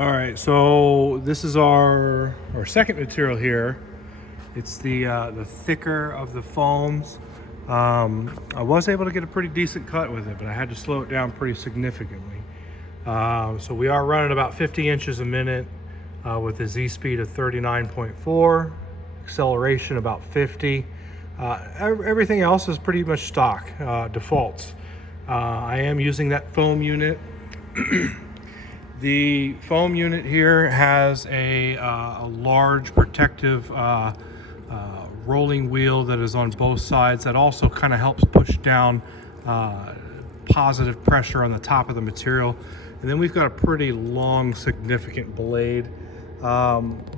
All right, so this is our second material here. It's the thicker of the foams. I was able to get a pretty decent cut with it, but I had to slow it down pretty significantly. So we are running about 50 inches a minute with a Z speed of 39.4, acceleration about 50. Everything else is pretty much stock defaults. I am using that foam unit. The foam unit here has a large protective rolling wheel that is on both sides that also kind of helps push down positive pressure on the top of the material. And then we've got a pretty long, significant blade.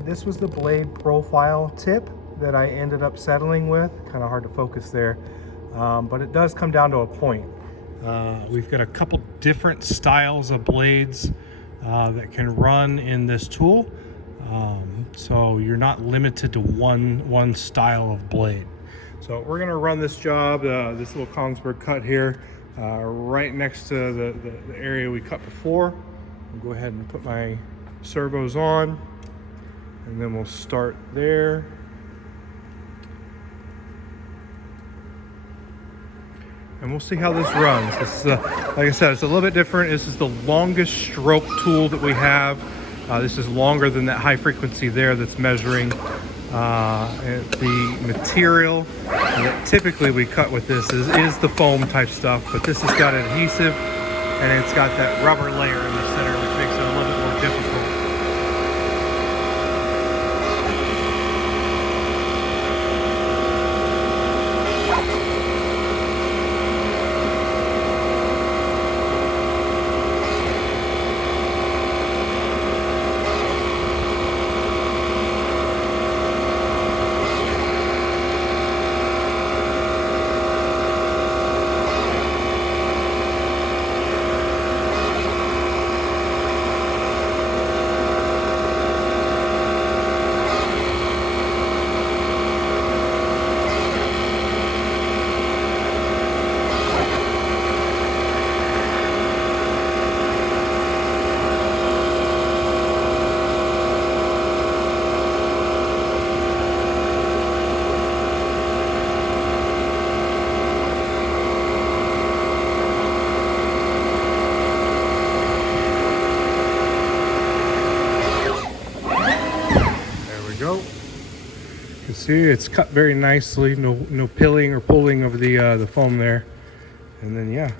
This was the blade profile tip that I ended up settling with. Kind of hard to focus there, but it does come down to a point. We've got a couple different styles of blades that can run in this tool, so you're not limited to one style of blade. So we're going to run this job, this little Kongsberg cut here, right next to the area we cut before. I'll go ahead and put my servos on, and then we'll start there. And we'll see how this runs. This is, like I said, it's a little bit different. This is the longest stroke tool that we have. This is longer than that high frequency there that's measuring. The material that typically we cut with this is the foam type stuff, but this has got adhesive and it's got that rubber layer in the center, which makes it a little bit more difficult. Go. You can see it's cut very nicely. No pilling or pulling of the foam there. And then yeah,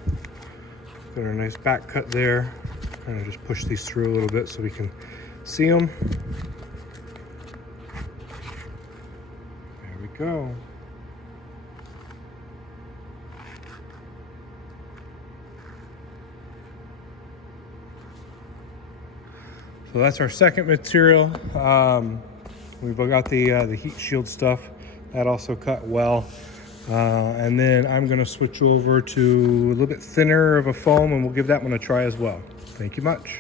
got our nice back cut there. Kind of just push these through a little bit so we can see them. There we go. So that's our second material. We've got the heat shield stuff that also cut well, and then I'm going to switch over to a little bit thinner of a foam, and we'll give that one a try as well. Thank you much.